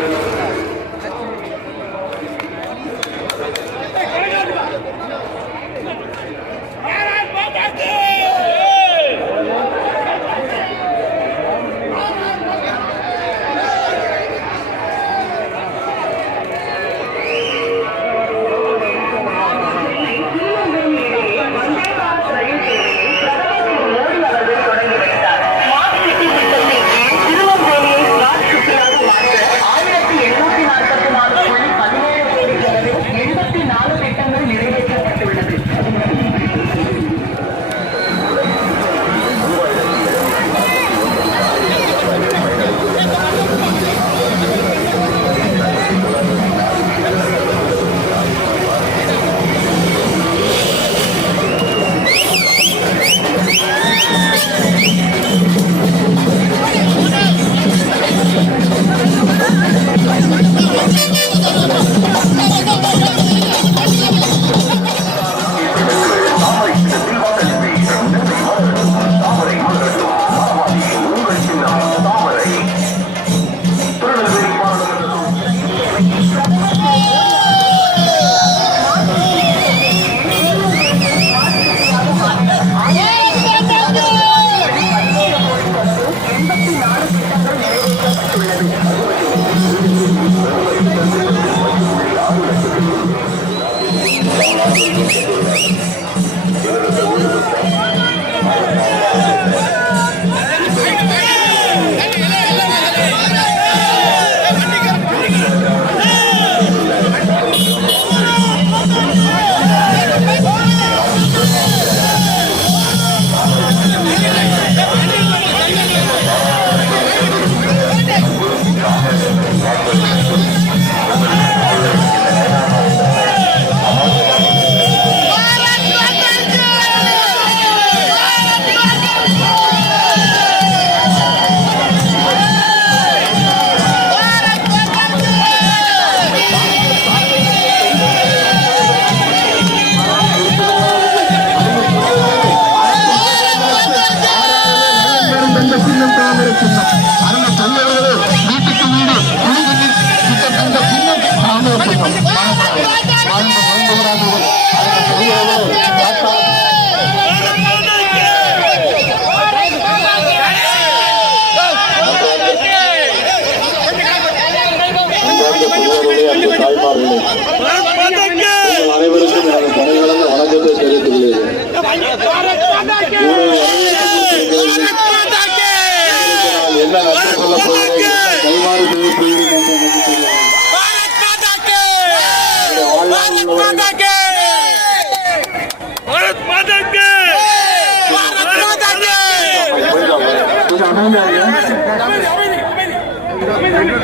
எந்த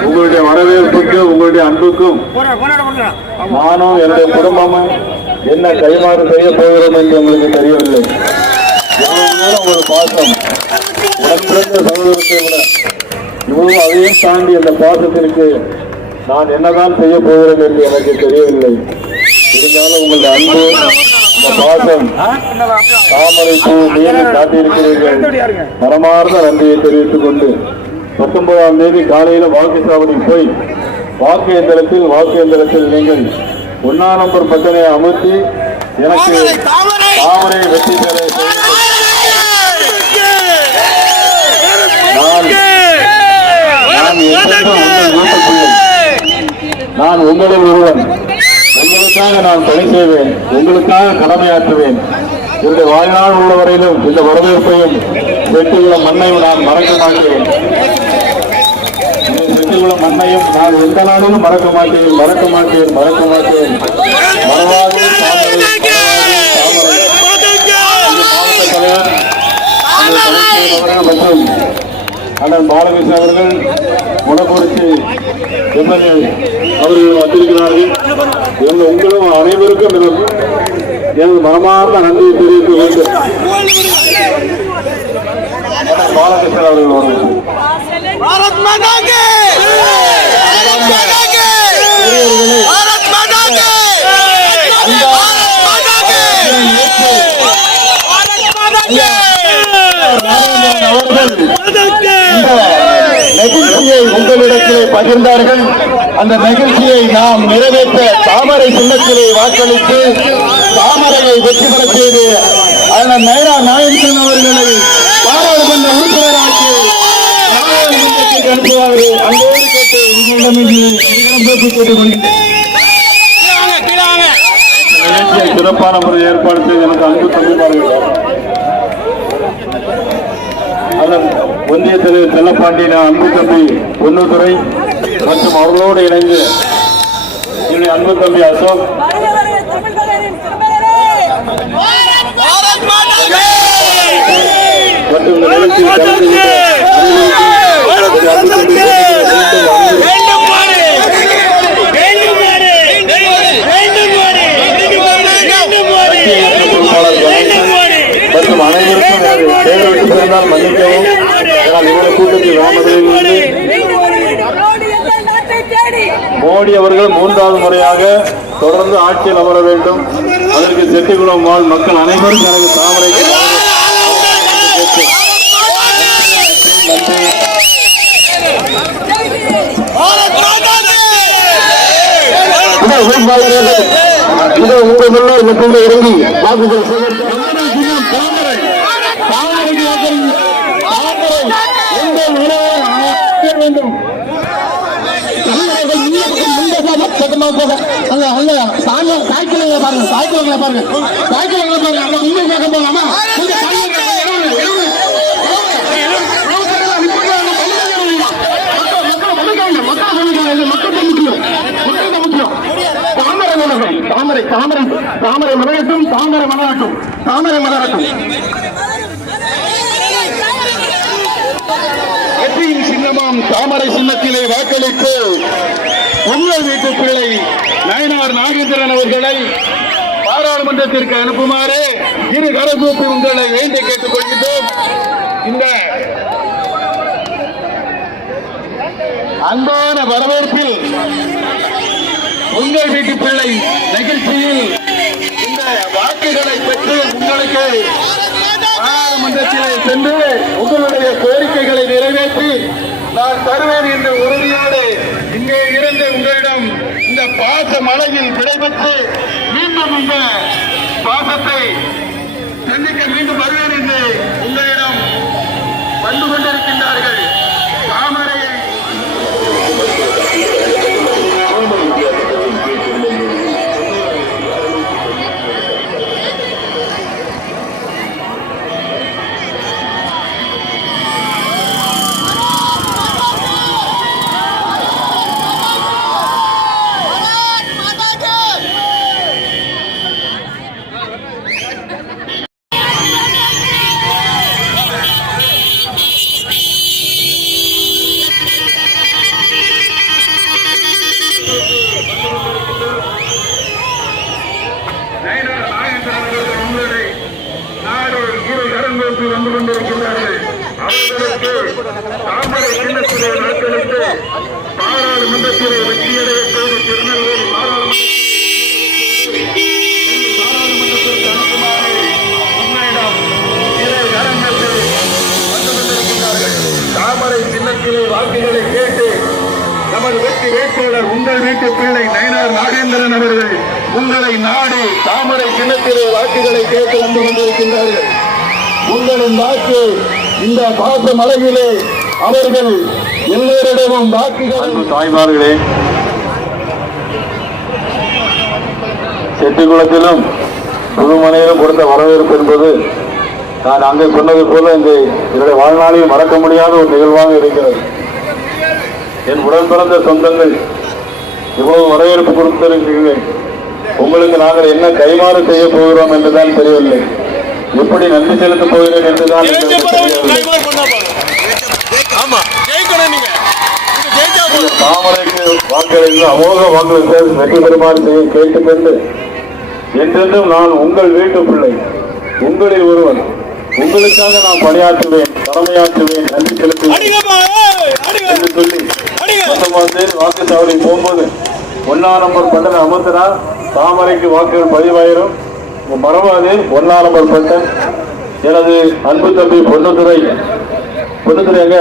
உங்களுடைய வரவேற்புக்கு உங்களுடைய அன்புக்கும் நானும் என்னுடைய குடும்பமும் என்ன கைமாறு செய்ய போகிறோம் என்று உங்களுக்கு தெரியவில்லை. ஒரு பாசம். உடன்பிறந்த சகோதரத்தை விட இவ்வளவு அதையும் தாண்டி அந்த பாசத்திற்கு நான் என்னதான் செய்ய போகிறேன் என்று எனக்கு தெரியவில்லை. இருந்தாலும் உங்களுடைய அன்பு பாசம் தாமரை பூ மீது காட்டியிருக்கிறீர்கள். மரமார்ந்த நன்றியை தெரிவித்துக் கொண்டு பத்தொன்பதாம் தேதி காலையில வாக்குச்சாவடி போய் வாக்கு எந்திரத்தில் வாக்கு எந்திரத்தில் நீங்கள் ஒன்னா நம்பர் பட்டனை அமர்த்தி எனக்கு தாமரை வெற்றி பெற நான் நான் நான் உங்களில் ஒருவன். உங்களுக்காக நான் பணி செய்வேன். உங்களுக்காக கடமையாற்றுவேன். என்னுடைய வாழ்நாள் உள்ளவரையிலும் இந்த வரவேற்பையும் வெற்றியுள்ள மண்ணையும் நான் மறக்க மாட்டேன். இந்த மண்ணையும் நான் எந்த நாளிலும் மறக்க மாட்டேன். மறக்க மாட்டேன். மறக்க மாட்டேன். மறவாதே தலைவர் மற்றும் அண்ணன் பாலகிருஷ்ணன் அவர்கள் உணக்குறிச்சி எம்எல்ஏ அவர்கள் வந்திருக்கிறார்கள். எங்கள் உங்களும் அனைவருக்கும் எனது மனமார்ந்த நன்றியை தெரிவிக்க வேண்டும். பாலகிருஷ்ணன் அவர்கள் வருவார்கள் பகிர்ந்தார்கள். அந்த மகிழ்ச்சியை நாம் நிறைவேற்ற தாமரை சின்னத்திலே வாக்களித்து தாமரையை வெற்றி பெற செய்து அண்ணன் நயனா நாயன்சன் அவர்களை பாராளுமன்ற உறுப்பினராக்கி நாடாளுமன்றத்திற்கு அனுப்புவார்கள். அன்போடு கேட்டு உங்களிடமிருந்து உங்களிடம் பேசிக் கேட்டுக் கொள்கிறேன் நிகழ்ச்சியை சிறப்பான முறை ஏற்பாடு செய்து எனக்கு அன்பு தம்பிமார்கள் அதன் ஒன்றிய தலைவர் செல்லப்பாண்டியன் அன்பு தம்பி பொன்னுத்துறை மற்றும் அவர்களோடு இணைந்து என்னுடைய அன்பு தம்பி அசோக். மற்றும் இந்த நிகழ்ச்சியில் கலந்து கொண்ட அனைவருக்கும் வேண்டும் மாறு வேண்டும் மாறு வேண்டும் மாறு வேண்டும் மாறு பொறுப்பாளர் கணேசன் மற்றும் அனைவருக்கும் எனது செயல் வெற்றி பிறந்தால் மன்னிக்கவும் ஏனால் இவருடைய கூட்டத்தில் ராமதேவிலிருந்து மோடி அவர்கள் மூன்றாவது முறையாக தொடர்ந்து ஆட்சியில் அமர வேண்டும். அதற்கு செட்டிக்குளம் வாழ் மக்கள் அனைவரும் எனக்கு தாமரை நன்றி பாரத் மாதா கே இதோ வேட்பாளர்கள் இதோ உங்கள் முன்னால் மட்டுமே இறங்கி வாக்குகள் சேகரிக்க தாமரை தாமரைக்கு வாக்களிங்க. தாமரை உங்கள் உணவை ஆக்க வேண்டும் தமிழர்கள் இந்த பக்கம் முன்பே போக, அங்க, அங்க, சாய்ங்க- சாய்க்கிழங்க பாருங்க, பாருங்க. பாருங்க, அங்க கொஞ்சம் மக்கள் தாமரை தாமரை தாமரை தாமரை மலரட்டும் தாமரை மலரட்டும் தாமரை மலரட்டும் வெற்றியின் சின்னமாம் தாமரை சின்னத்திலே வாக்களித்து உங்கள் வீட்டு பிள்ளை நயனார் நாகேந்திரன் அவர்களை பாராளுமன்றத்திற்கு அனுப்புமாறு இரு கரகூப்பி உங்களை வேண்டி கேட்டுக் கொள்கின்றோம் இந்த அன்பான வரவேற்பில் உங்கள் வீட்டு பிள்ளை நிகழ்ச்சியில் இந்த வாக்குகளை பெற்று உங்களுக்கு பாராளுமன்றத்திலே சென்று உங்களுடைய கோரிக்கைகளை நிறைவேற்றி நான் தருவேன் என்று ஒரு இருந்து உங்களிடம் இந்த பாச மலையில் விடைபெற்று மீண்டும் இந்த பாசத்தை சந்திக்க மீண்டும் வருவேன் என்று உங்களிடம் வந்து கொண்டிருக்கின்றார்கள். இரு வந்து கொண்டிருக்கிறார்கள் அவர்களுக்கு தாமரை சின்னத்திலே வாக்களித்து பாராளுமன்றத்திலே வெற்றியடைய திருநெல்வேலி தாமரை சின்னத்திலே வாக்குகளை கேட்டு நமது வெற்றி வேட்பாளர் உங்கள் வீட்டு பிள்ளை நயனார் நாகேந்திரன் அவர்கள் உங்களை நாடி தாமரை சின்னத்திலே வாக்குகளை கேட்டு வந்து கொண்டிருக்கின்றார்கள். உங்களின் வாக்கு இந்த பாச மலையிலே அவர்கள் எல்லோரிடமும் வாக்குகள். தாய்மார்களே செட்டிக்குளத்திலும் புதுமனையிலும் கொடுத்த வரவேற்பு என்பது நான் அங்கே சொன்னது போல இந்த என்னுடைய வாழ்நாளில் மறக்க முடியாத ஒரு நிகழ்வாக இருக்கிறது. என் உடன் பிறந்த சொந்தங்கள் இவ்வளவு வரவேற்பு கொடுத்திருக்கிறீர்கள். உங்களுக்கு நாங்கள் என்ன கைமாறு செய்ய போகிறோம் என்றுதான் தெரியவில்லை. எப்படி நன்றி செலுத்தப் போகிறேன் என்றுதான் தாமரைக்கு வாக்களித்து அமோக வாக்களித்து வெற்றி பெறுமாறு செய்ய கேட்டுக்கொண்டு என்றென்றும் நான் உங்கள் வீட்டு பிள்ளை உங்களில் ஒருவன். உங்களுக்காக நான் பணியாற்றுவேன் கடமையாற்றுவேன் நன்றி செலுத்துவேன் என்று சொல்லி வாக்குச்சாவடி போகும்போது ஒன்னாம் நம்பர் பட்டன் அமர்த்தினா தாமரைக்கு வாக்குகள் பதிவாயிரும். மறவாது. ஒன்னாம் நம்பர் பட்டம் எனது அன்பு தம்பி பொன்னுத்துறை பொன்னுத்துறை எங்க?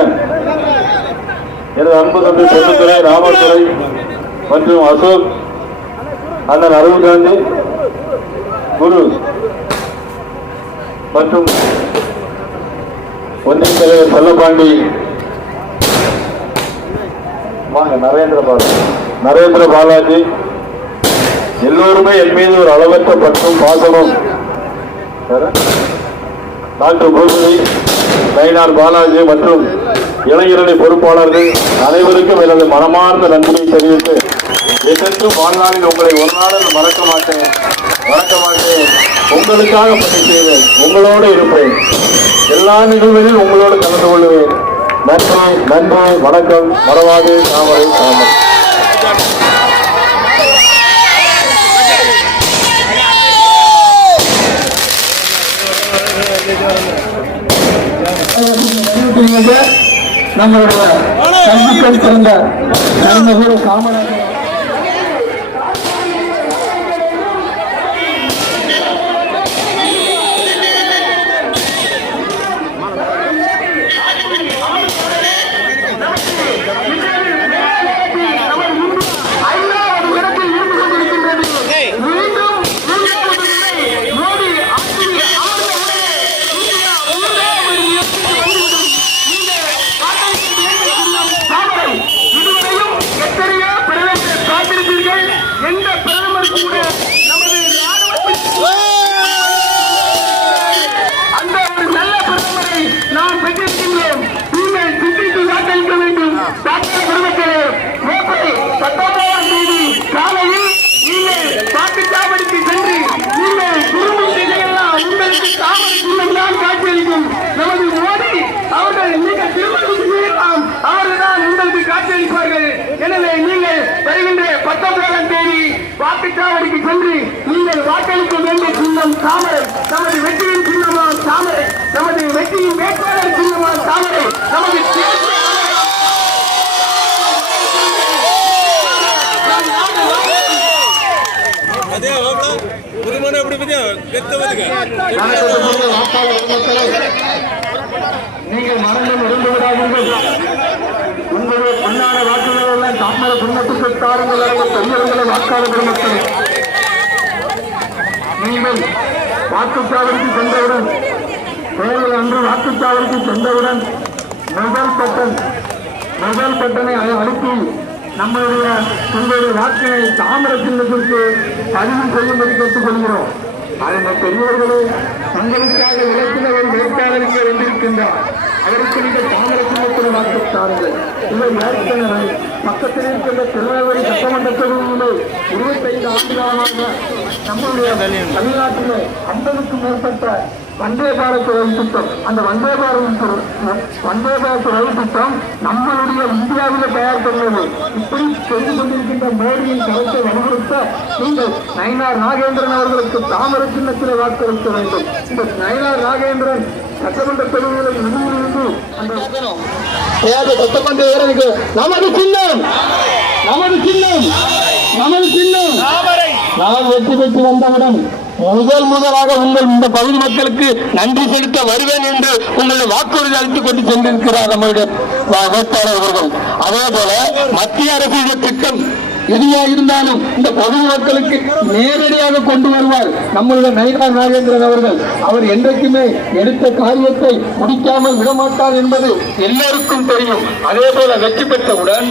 எனது அன்பு தம்பி பொன்னுத்துறை ராமத்துறை மற்றும் அசோக் அண்ணன் அருள்காந்தி குரு மற்றும் ஒன்றிய தலைவர் செல்லப்பாண்டி. வாங்க நரேந்திர பாலாஜி. நரேந்திர பாலாஜி. எல்லோருமே என் மீது ஒரு அளவற்ற பற்றும் பாசமும் டாக்டர் பூபதி நயினார் பாலாஜி மற்றும் இளைஞரணி பொறுப்பாளர்கள் அனைவருக்கும் எனது மனமார்ந்த நன்றியை தெரிவித்து எதற்கும் வாழ்நாளில் உங்களை ஒரு நாளும் மறக்க மாட்டேன். மறக்க மாட்டேன். உங்களுக்காக பணி செய்வேன். உங்களோடு இருப்பேன். எல்லா நிகழ்வுகளிலும் உங்களோடு கலந்து கொள்வேன். நன்றி நன்றி வணக்கம். மறவாது தாமரை தாமரை. நம்மளுடைய கல்விக்கல் திறந்த காமராஜர் ஐந்தாவது இடத்தில் இருந்து கொண்டிருக்கின்றது மீண்டும் மூன்றாவது முறை மோடி ஆட்சியில் அமர்ந்த உடனே இந்தியா மூன்றாவது இடத்துக்கு வந்துவிடும் இந்த வாக்களிப்பு தேர்தல் தாமரை இதுவரையும் எத்தனையோ பிரதமர் காத்திருப்பீர்கள் எந்த பிரதமர் கூட நமது ராணுவத்தில் அந்த ஒரு நல்ல பிரதமரை நாம் பெற்றிருக்கின்றோம் நீங்கள் சிந்தித்து வாக்களிக்க வேண்டும் டாக்டர் குடும்பத்திலே ஏப்ரல் பத்தொன்பதாம் தேதி காலையில் நீங்கள் வாக்குச்சாவடிக்கு சென்று நீங்கள் குடும்பம் செய்தையெல்லாம் உங்களுக்கு தாமரை சின்னம் தான் காட்சியளிக்கும் நமது மோடி அவர்கள் நீங்கள் திருமணம் செய்யலாம் அவர்கள் தான் உங்களுக்கு காட்சியளிப்பார்கள் எனவே நீங்கள் வருகின்ற பத்தொன்பதாம் தேதி வாக்குச்சாவடிக்கு சென்று நீங்கள் வாக்களிக்க வேண்டிய சின்னம் தாமரை. நமது வெற்றியின் சின்னமா தாமரை. நமது வெற்றியின் வேட்பாளர் சின்னமா தாமரை. நமது நீங்கள் மறந்தும் இருந்து விடாதீர்கள் உங்களுடைய பொன்னான வாக்குகள் எல்லாம் தாமர சின்னத்துக்கு தாருங்கள். அல்லது பெரியவர்களை வாக்காளர் நீங்கள் வாக்குச்சாவடிக்கு சென்றவுடன் தேர்தல் அன்று வாக்குச்சாவடிக்கு சென்றவுடன் முதல் பட்டன் முதல் பட்டனை அழுத்தி நம்மளுடைய உங்களுடைய வாக்கினை தாமிர சின்னத்திற்கு பதிவு செய்யும்படி கேட்டுக்கொள்கிறோம். அதன் பெரியவர்களே தங்களுக்காக விளக்கினவர் வேட்பாளருக்கு வந்திருக்கின்றார் அவருக்கு நீங்கள் தாமிர சின்னத்தில் வாக்கு தாருங்கள் இவர் ஏற்கனவே பக்கத்தில் இருக்கின்ற திருநெல்வேலி சட்டமன்றத்திலிருந்து இருபத்தைந்து ஆண்டு காலமாக நம்முடைய தமிழ்நாட்டிலே ஐம்பதுக்கும் மேற்பட்ட வந்தே பாரத் ரயில் திட்டம் அந்த வந்தே பாரத் வந்தே பாரத் ரயில் திட்டம் நம்மளுடைய இந்தியாவில் தயார் பண்ணது இப்படி செய்து கொண்டிருக்கின்ற மோடியின் கருத்தை வலியுறுத்த நீங்கள் நயினார் நாகேந்திரன் அவர்களுக்கு தாமர சின்னத்தில் வாக்களிக்க வேண்டும். இந்த நயினார் நாகேந்திரன் சட்டமன்ற தொகுதியில் இருந்து அந்த ஏழு சட்டமன்ற வீரனுக்கு நமது சின்னம். நமது சின்னம். நமது சின்னம். நான் வெற்றி பெற்று வந்தவுடன் முதல் முதலாக உங்கள் இந்த பகுதி மக்களுக்கு நன்றி செலுத்த வருவேன் என்று உங்களை வாக்குறுதி அளித்துக் கொண்டு சென்றிருக்கிறார் நம்முடைய வேட்பாளர் அவர்கள். அதே போல மத்திய அரசு திட்டம் எதுவா இருந்தாலும் இந்த பகுதி மக்களுக்கு நேரடியாக கொண்டு வருவார். நம்மளுடைய நயினார் நாகேந்திரன் அவர்கள் அவர் என்றைக்குமே எடுத்த காரியத்தை முடிக்காமல் விடமாட்டார் என்பது எல்லோருக்கும் தெரியும். அதே போல வெற்றி பெற்றவுடன்